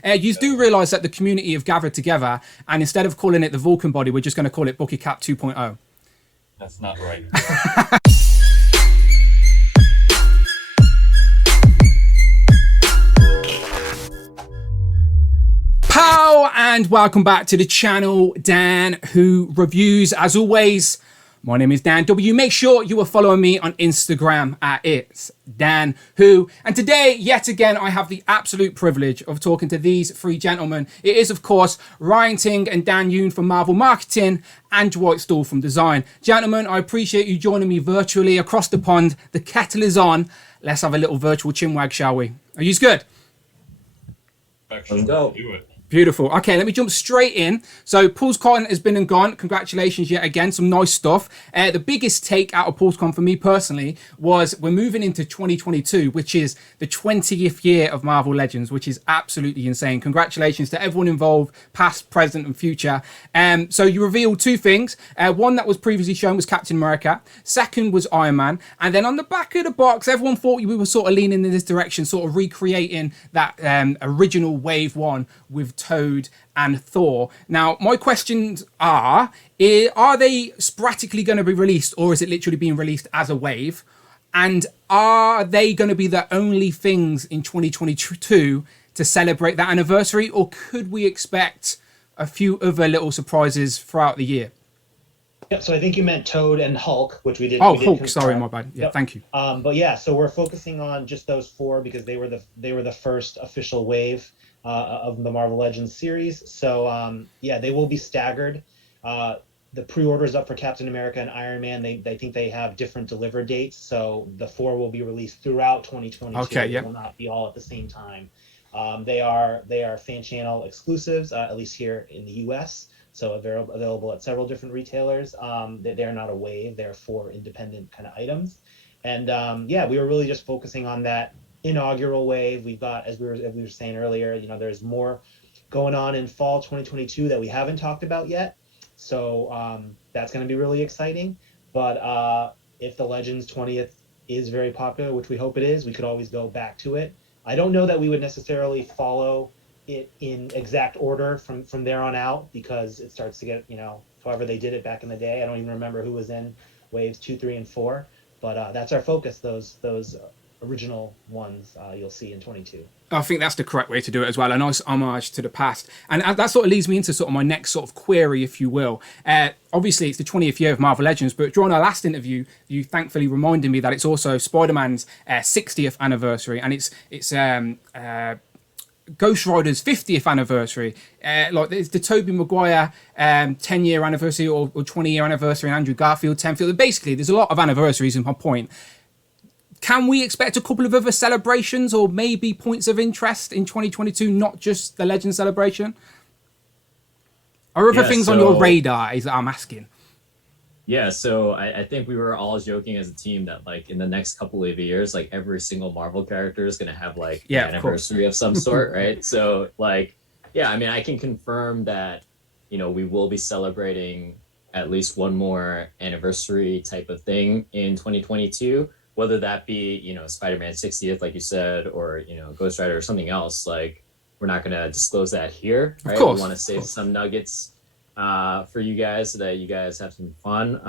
You do realise that the community have gathered together, and instead of calling it the Vulcan body, we're just going to call it Bucky Cap 2.0. That's not right. Pow, and welcome back to the channel, Dan Who Reviews. As always, my name is Dan W. Make sure you are following me on Instagram at It's Dan Who. And today, yet again, I have the absolute privilege of talking to these three gentlemen. It is, of course, Ryan Ting and Dan Yoon from Marvel Marketing and Dwight Stall from Design. Gentlemen, I appreciate you joining me virtually across the pond. The kettle is on. Let's have a little virtual chinwag, shall we? Are you good? Let's go. Do it. Beautiful. Okay, let me jump straight in. So PulseCon has been and gone. Congratulations yet again. Some nice stuff. The biggest take out of PulseCon for me personally was we're moving into 2022, which is the 20th year of Marvel Legends, which is absolutely insane. Congratulations to everyone involved, past, present, and future. So you revealed two things. One that was previously shown was Captain America. Second was Iron Man. And then on the back of the box, everyone thought we were sort of leaning in this direction, sort of recreating that original Wave 1 with Toad and Thor. Now, my questions are they sporadically going to be released, or is it literally being released as a wave? And are they going to be the only things in 2022 to celebrate that anniversary, or could we expect a few other little surprises throughout the year? Yeah, so I think you meant Toad and Hulk, which we did. Oh, we did Hulk, confirm. sorry, my bad. Yeah, Yep. Thank you. But yeah, so we're focusing on just those four because they were the first official wave of the Marvel Legends series. So yeah, they will be staggered. The pre-orders up for Captain America and Iron Man, they think they have different deliver dates. So the four will be released throughout 2022. Okay, yeah. They will not be all at the same time. They are fan channel exclusives, at least here in the US. So available at several different retailers. They're not a wave, they're four independent kind of items. And yeah, we were really just focusing on that inaugural wave. We've got, as we were saying earlier, there's more going on in fall 2022 that we haven't talked about yet. So that's going to be really exciting. But if the Legends 20th is very popular, which we hope it is, we could always go back to it. I don't know that we would necessarily follow it in exact order from there on out, because it starts to get, however they did it back in the day. I don't even remember who was in waves 2, 3, and 4. But that's our focus, those original ones you'll see in 22. I think that's the correct way to do it as well. A nice homage to the past. And that sort of leads me into sort of my next sort of query, if you will. Obviously, it's the 20th year of Marvel Legends, but during our last interview, you thankfully reminded me that it's also Spider-Man's 60th anniversary, and it's Ghost Rider's 50th anniversary. Like it's the Tobey Maguire 10-year anniversary or 20-year anniversary, and Andrew Garfield 10th. Basically, there's a lot of anniversaries in my point. Can we expect a couple of other celebrations or maybe points of interest in 2022, not just the Legend celebration? Are other things on your radar, is that I'm asking? Yeah, so I think we were all joking as a team that like in the next couple of years, like every single Marvel character is going to have like an anniversary of some sort, right? So like, yeah, I mean, I can confirm that, we will be celebrating at least one more anniversary type of thing in 2022. Whether that be, Spider-Man 60th, like you said, or, Ghost Rider or something else, like, we're not going to disclose that here, right? Of course. We want to save some nuggets for you guys so that you guys have some fun.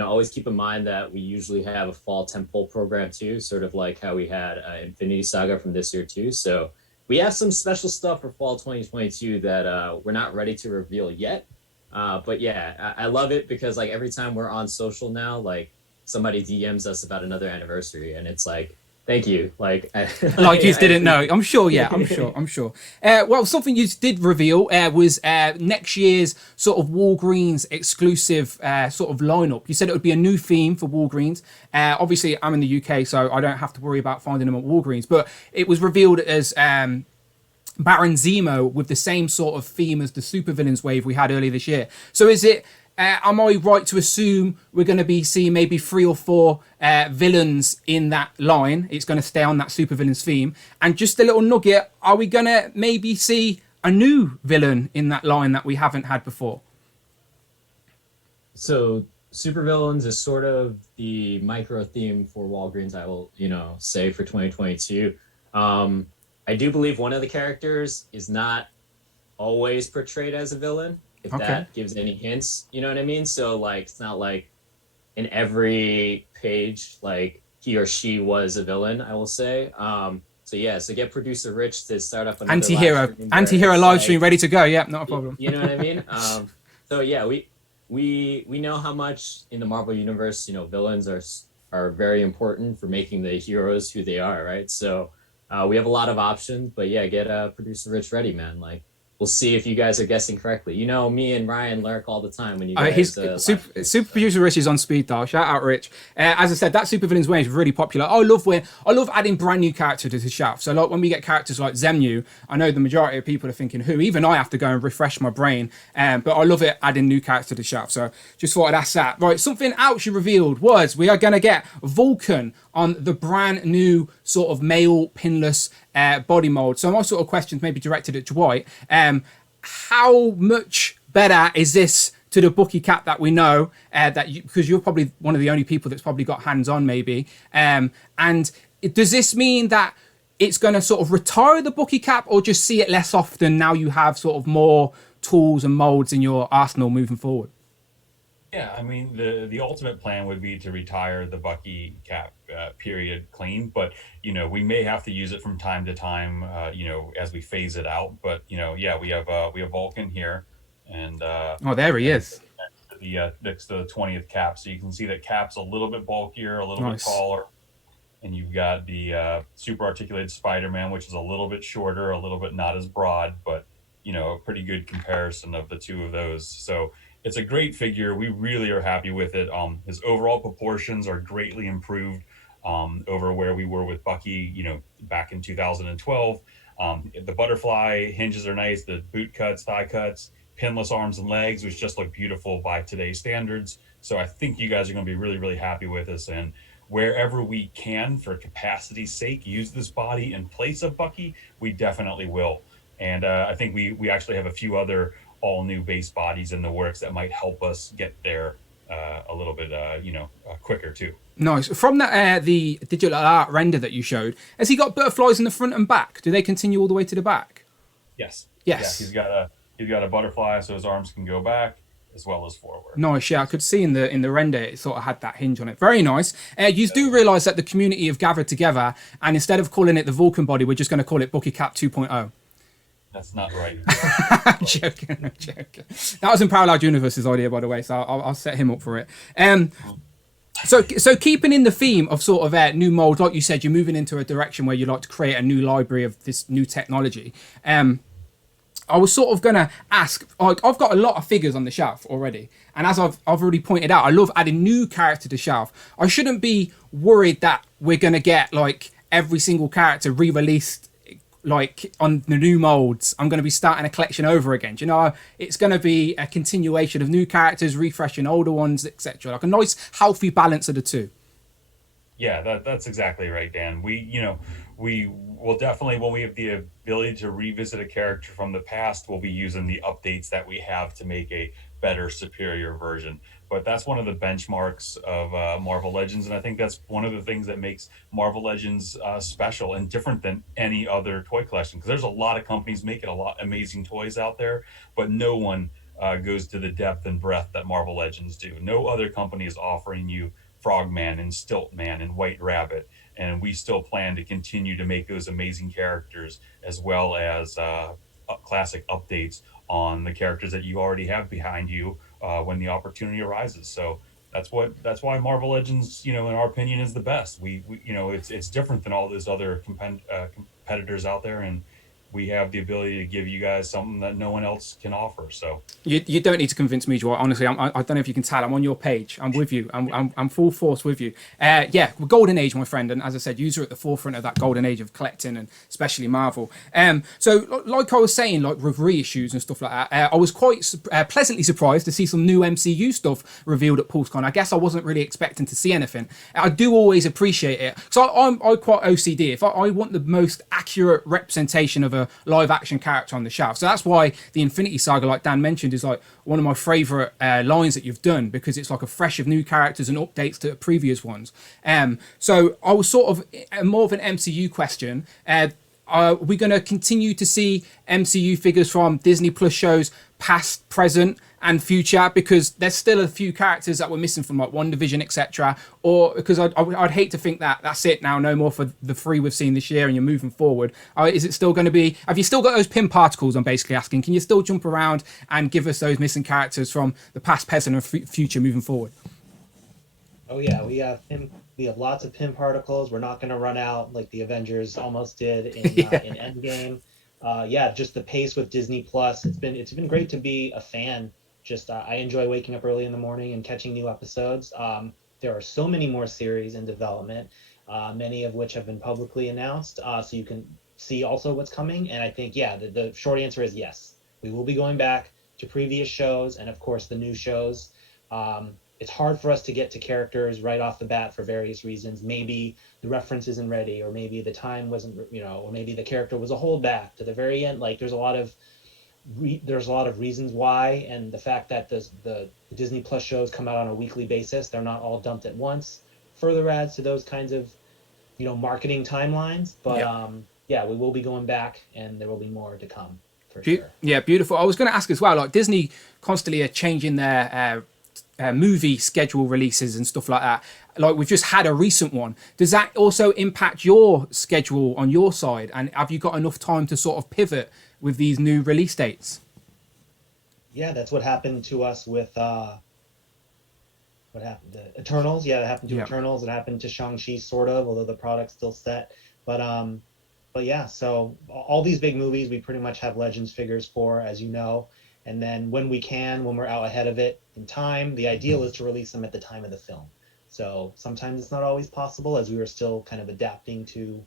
Always keep in mind that we usually have a fall tentpole program too, sort of like how we had Infinity Saga from this year too. So we have some special stuff for fall 2022 that we're not ready to reveal yet. But yeah, I love it because like every time we're on social now, like, somebody DMs us about another anniversary, and it's like, thank you. Like you didn't know. I'm sure. Yeah, I'm sure. Well, something you did reveal was next year's sort of Walgreens exclusive sort of lineup. You said it would be a new theme for Walgreens. Obviously, I'm in the UK, so I don't have to worry about finding them at Walgreens. But it was revealed as Baron Zemo with the same sort of theme as the supervillains wave we had earlier this year. So is it? Am I right to assume we're going to be seeing maybe 3 or 4 villains in that line? It's going to stay on that supervillains theme. And just a little nugget, are we going to maybe see a new villain in that line that we haven't had before? So supervillains is sort of the micro theme for Walgreens, I will, say for 2022. I do believe one of the characters is not always portrayed as a villain, if that gives any hints, you know what I mean? So like it's not like in every page like he or she was a villain, I will say. So yeah, so get producer Rich to start up another anti-hero live stream ready to go. Yeah, not a problem. You know what I mean? So yeah, we know how much in the Marvel universe, villains are very important for making the heroes who they are, right? So we have a lot of options, but yeah, get producer Rich ready, man. Like, we'll see if you guys are guessing correctly. Me and Ryan lurk all the time when you guys... Super producer Rich is on speed dial. Shout out Rich. As I said, that Supervillains way is really popular. I love adding brand new characters to the shelf. So like when we get characters like Zemnu, I know the majority of people are thinking who. Even I have to go and refresh my brain. But I love it adding new characters to the shelf. So just thought I'd ask that. Right, something else you revealed was we are going to get Vulcan on the brand new sort of male pinless body mold. So my sort of questions maybe directed at Dwight. How much better is this to the Bucky cap that we know because you're probably one of the only people that's probably got hands on maybe. And does this mean that it's going to sort of retire the Bucky cap or just see it less often now you have sort of more tools and molds in your arsenal moving forward? Yeah, I mean, the ultimate plan would be to retire the Bucky cap period clean, but we may have to use it from time to time, as we phase it out. But yeah, we have Vulcan here, and there he is. Next to the 20th cap, so you can see that Cap's a little bit bulkier, a little bit taller, and you've got the super articulated Spider-Man, which is a little bit shorter, a little bit not as broad, but a pretty good comparison of the two of those. So it's a great figure. We really are happy with it. His overall proportions are greatly improved over where we were with Bucky, back in 2012. The butterfly hinges are nice. The boot cuts, thigh cuts, pinless arms and legs, which just look beautiful by today's standards. So I think you guys are going to be really, really happy with us. And wherever we can, for capacity's sake, use this body in place of Bucky, we definitely will. And I think we actually have a few other all new base bodies in the works that might help us get there a little bit, quicker too. Nice. From that, the digital art render that you showed, has he got butterflies in the front and back? Do they continue all the way to the back? Yes. Yes. Yeah, he's got a butterfly, so his arms can go back as well as forward. Nice. Yeah, I could see in the render it sort of had that hinge on it. Very nice. You do realise that the community have gathered together, and instead of calling it the Vulcan body, we're just going to call it Bucky Cap 2.0. That's not right. I'm joking. That was in Parallel Universe's idea, by the way, so I'll set him up for it. So keeping in the theme of sort of new mold, like you said, you're moving into a direction where you like to create a new library of this new technology. I was sort of going to ask, like, I've got a lot of figures on the shelf already. And as I've already pointed out, I love adding new character to the shelf. I shouldn't be worried that we're going to get, like, every single character re-released, like, on the new molds. I'm going to be starting a collection over again. Do you know, it's going to be a continuation of new characters, refreshing older ones, etc. Like a nice, healthy balance of the two. Yeah, that's exactly right, Dan. We will definitely, when we have the ability to revisit a character from the past, we'll be using the updates that we have to make a better, superior version. But that's one of the benchmarks of Marvel Legends, and I think that's one of the things that makes Marvel Legends special and different than any other toy collection. Because there's a lot of companies making a lot of amazing toys out there, but no one goes to the depth and breadth that Marvel Legends do. No other company is offering you Frogman and Stiltman and White Rabbit, and we still plan to continue to make those amazing characters, as well as classic updates on the characters that you already have behind you when the opportunity arises. So that's why Marvel Legends, in our opinion, is the best. We it's different than all those other competitors out there, and we have the ability to give you guys something that no one else can offer. So you don't need to convince me, Dwight. Honestly, I don't know if you can tell. I'm on your page. I'm with you. I'm full force with you. Yeah, golden age, my friend. And as I said, you are at the forefront of that golden age of collecting, and especially Marvel. So like I was saying, like with reissues and stuff like that, I was quite pleasantly surprised to see some new MCU stuff revealed at PulseCon. I guess I wasn't really expecting to see anything. I do always appreciate it. So I'm quite OCD. If I want the most accurate representation of a live action character on the shelf. So that's why the Infinity Saga, like Dan mentioned, is like one of my favorite lines that you've done, because it's like a fresh of new characters and updates to previous ones. So I was sort of more of an MCU question. are we going to continue to see MCU figures from Disney Plus shows, past, present, and future? Because there's still a few characters that we're missing from, like WandaVision, etc. Or because I'd hate to think that that's it now, no more for the 3 we've seen this year, and you're moving forward. Is it still going to be? Have you still got those pin particles? I'm basically asking. Can you still jump around and give us those missing characters from the past, present, and future moving forward? Oh yeah, we have lots of pin particles. We're not going to run out like the Avengers almost did in Endgame. Just the pace with Disney Plus. It's been great to be a fan. Just I enjoy waking up early in the morning and catching new episodes. There are so many more series in development, many of which have been publicly announced, so you can see also what's coming. And I think the short answer is yes. We will be going back to previous shows and of course the new shows. It's hard for us to get to characters right off the bat for various reasons. Maybe the reference isn't ready, or maybe the time wasn't, or maybe the character was a holdback to the very end. Like there's a lot of reasons why, and the fact that the Disney Plus shows come out on a weekly basis, they're not all dumped at once, further adds to those kinds of, marketing timelines. But we will be going back, and there will be more to come for sure. Yeah, beautiful. I was going to ask as well, like Disney constantly are changing their movie schedule releases and stuff like that. Like we've just had a recent one. Does that also impact your schedule on your side? And have you got enough time to sort of pivot with these new release dates? Yeah, that's what happened to us with the Eternals. Yeah, it happened to Eternals. It happened to Shang-Chi sort of, although the product's still set. But yeah, so all these big movies we pretty much have Legends figures for, as you know. And then when we're out ahead of it in time, the ideal is to release them at the time of the film. So sometimes it's not always possible, as we were still kind of adapting to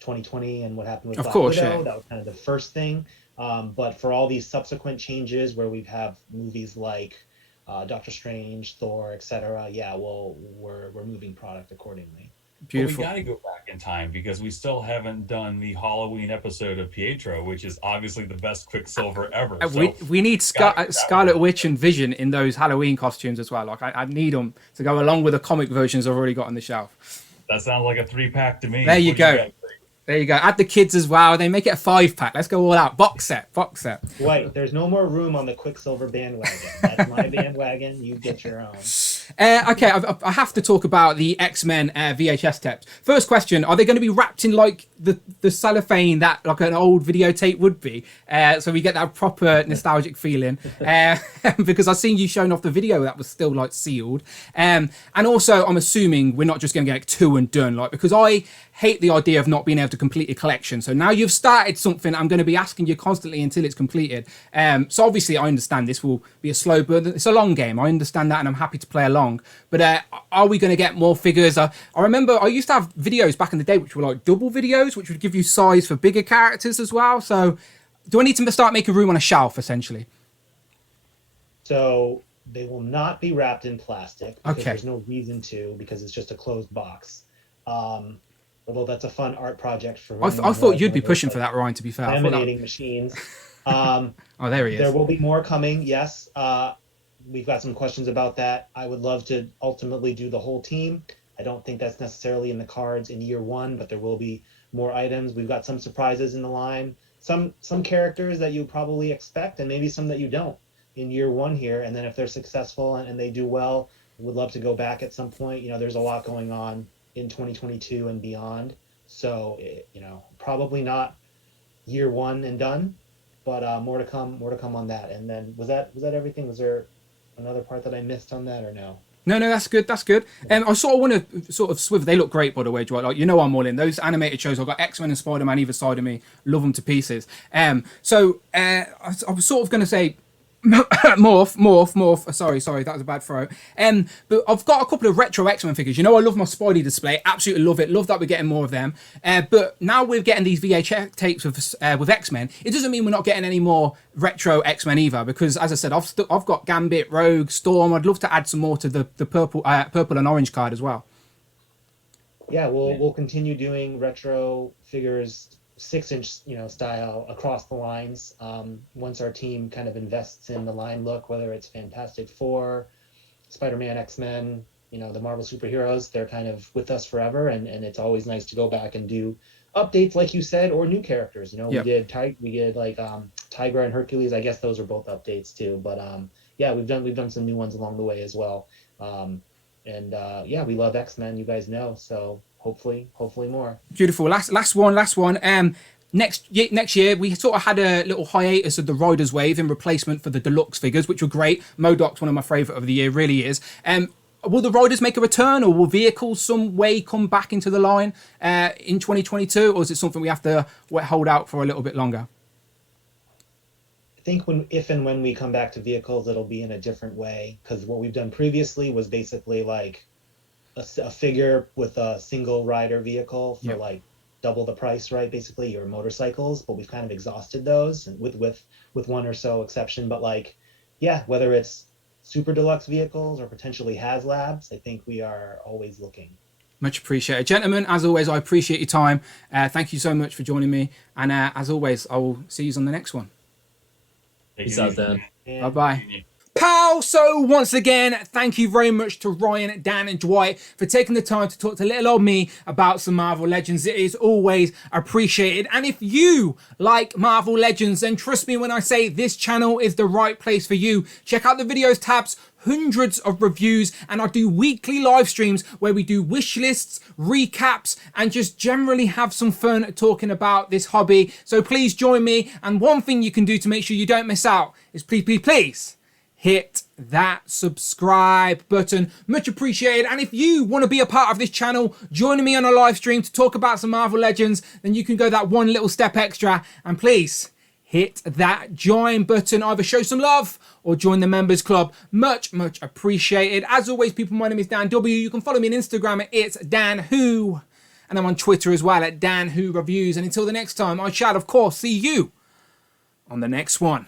2020 and what happened with Black Widow. That was kind of the first thing. But for all these subsequent changes where we have movies like Doctor Strange, Thor, etc., we're moving product accordingly. Beautiful. But we got to go back in time because we still haven't done the Halloween episode of Pietro, which is obviously the best Quicksilver ever. We need Scarlet Witch and Vision in those Halloween costumes as well. Like I need them to go along with the comic versions I've already got on the shelf. That sounds like a 3-pack to me. There you go. There you go. Add the kids as well. They make it a 5-pack. Let's go all out. Box set. Dwight, there's no more room on the Quicksilver bandwagon. That's my bandwagon. You get your own. Okay, I have to talk about the X-Men VHS tapes. First question, are they going to be wrapped in like the cellophane that like an old videotape would be? So we get that proper nostalgic feeling. Because I've seen you showing off the video that was still like sealed. And also I'm assuming we're not just going to get 2 and done, like, because I hate the idea of not being able to complete a collection. So now you've started something, I'm going to be asking you constantly until it's completed. So obviously I understand this will be a slow burn. It's a long game. I understand that, and I'm happy to play along. But are we going to get more figures? I remember I used to have videos back in the day which were like double videos, which would give you size for bigger characters as well. So do I need to start making room on a shelf, essentially? So they will not be wrapped in plastic because there's no reason to, because it's just a closed box. Although that's a fun art project for. I thought you'd be pushing for that, Ryan. To be fair, laminating machines. Oh, there he is. There will be more coming. Yes, we've got some questions about that. I would love to ultimately do the whole team. I don't think that's necessarily in the cards in year 1, but there will be more items. We've got some surprises in the line. Some characters that you probably expect, and maybe some that you don't in year 1 here. And then if they're successful and they do well, we would love to go back at some point. There's a lot going on in 2022 and beyond, so probably not year 1 and done, but more to come on that. And then was that everything? Was there another part that I missed on that, or no? No, that's good. I sort of want to sort of swivel. They look great, by the way, Dwight. Like, I'm all in those animated shows. I've got X-Men and Spider-Man either side of me. Love them to pieces. So I was sort of going to say morph. Sorry, that was a bad throw. But I've got a couple of retro X-Men figures. I love my Spidey display. Absolutely love it. Love that we're getting more of them. But now we're getting these VHS tapes with X-Men. It doesn't mean we're not getting any more retro X-Men either. Because as I said, I've got Gambit, Rogue, Storm. I'd love to add some more to the purple and orange card as well. Yeah, we'll continue doing retro figures, 6-inch style across the lines, once our team kind of invests in the line look, whether it's Fantastic Four, Spider-Man, X-Men, the Marvel superheroes. They're kind of with us forever, and it's always nice to go back and do updates, like you said, or new characters. Yep. We did like Tigra and Hercules. I guess those are both updates too. But yeah, we've done some new ones along the way as well. Yeah, we love X-Men, you guys know. So hopefully more. Beautiful. Last one. Next year, we sort of had a little hiatus of the Riders Wave in replacement for the deluxe figures, which were great. MODOK's one of my favourite of the year, really is. Will the Riders make a return, or will vehicles some way come back into the line in 2022, or is it something we have to hold out for a little bit longer? I think if and when we come back to vehicles, it'll be in a different way, because what we've done previously was basically like a figure with a single rider vehicle for like double the price, right? Basically your motorcycles, but we've kind of exhausted those, and with one or so exception. But like, yeah, whether it's super deluxe vehicles or potentially HasLabs, I think we are always looking. Much appreciated. Gentlemen, as always, I appreciate your time. Thank you so much for joining me. And as always, I will see you on the next one. Peace out, Dan. Bye-bye. Pow! So once again, thank you very much to Ryan, Dan and Dwight for taking the time to talk to little old me about some Marvel Legends. It is always appreciated. And if you like Marvel Legends, then trust me when I say this channel is the right place for you. Check out the videos tabs, hundreds of reviews, and I do weekly live streams where we do wish lists, recaps, and just generally have some fun talking about this hobby. So please join me. And one thing you can do to make sure you don't miss out is please hit that subscribe button. Much appreciated. And if you want to be a part of this channel, joining me on a live stream to talk about some Marvel Legends, then you can go that one little step extra. And please hit that join button. Either show some love or join the members club. Much appreciated. As always, people, my name is Dan W. You can follow me on Instagram at It's Dan Who. And I'm on Twitter as well at Dan Who Reviews. And until the next time, I shall, of course, see you on the next one.